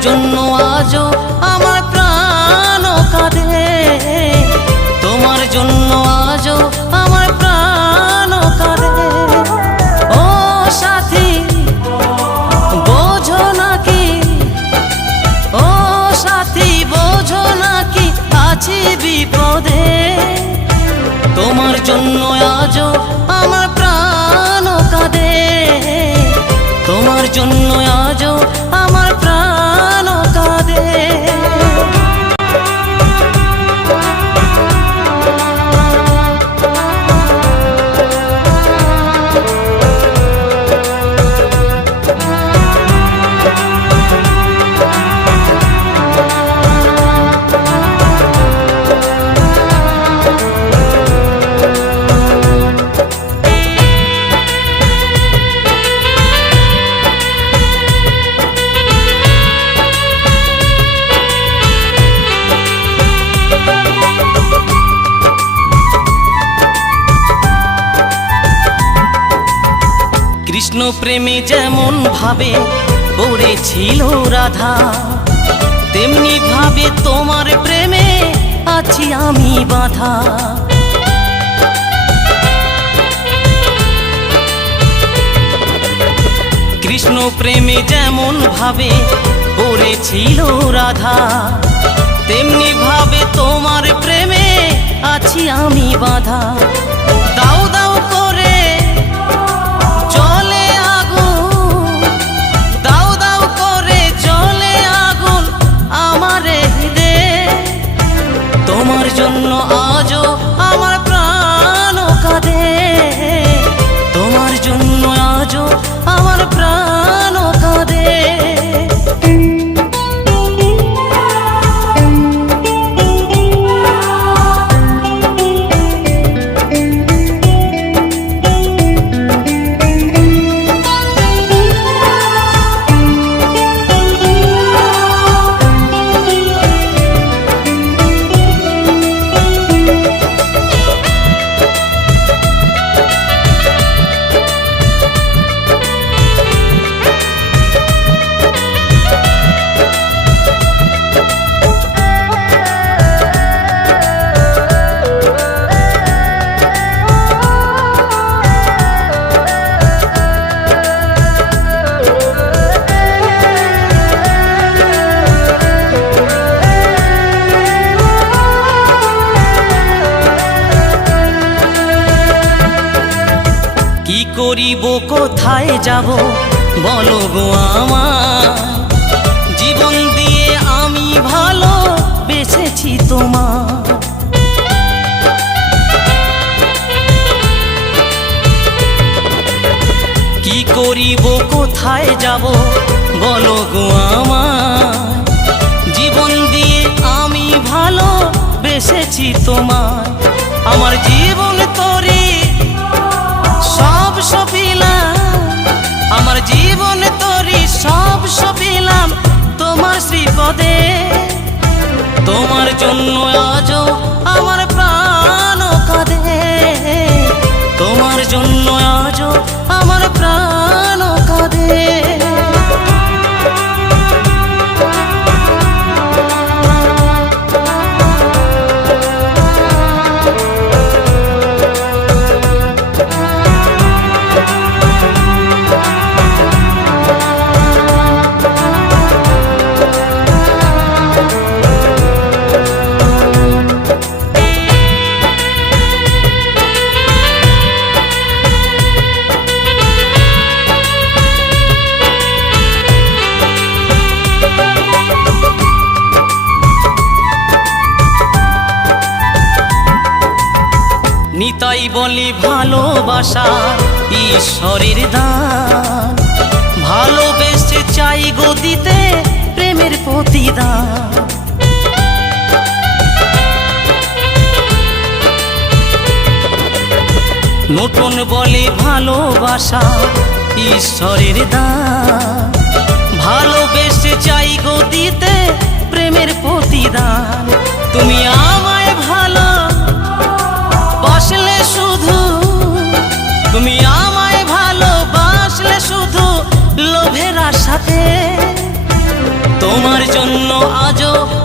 জন্য আজও আমার প্রাণ কাঁদে। তোমার জন্য আজও আমার প্রাণ কাঁদে। ও সাথী, বোঝো নাকি? ও সাথী, বোঝো নাকি আছি বিপদে? তোমার জন্য আজও আমার প্রাণ কাঁদে। তোমার জন্য আজও আমার প্রেমে যেমন ভাবে, পড়েছিল রাধা। তেমনি ভাবে তোমার প্রেমে আছি আমি বাধা। কৃষ্ণ প্রেমে যেমন ভাবে, পড়েছিল রাধা। তেমনি ভাবে তোমার প্রেমে আছি আমি বাধা। দাও দাও করিব, কোথায় যাব? বলো গো আমার জীবন দিয়ে আমি ভালো বেছেছি তোমার কি করিব, কোথায় যাব? বলো গো আমার জীবন দিয়ে আমি ভালো বেসেছি তোমার আমার জীবন তরি সব সপিলাম। আমার জীবন তরি সব সপিলাম। তোমার শ্রীপদে বলি ভালোবাসা ঈশ্বরের দান। ভালোবেসে চাই গো দিতে প্রেমের প্রতিদান। নতুন বলে ভালোবাসা ঈশ্বরের দান। ভালোবেসে চাই গো দিতে প্রেমের প্রতিদান। তুমি আমায় তোমার জন্য আজও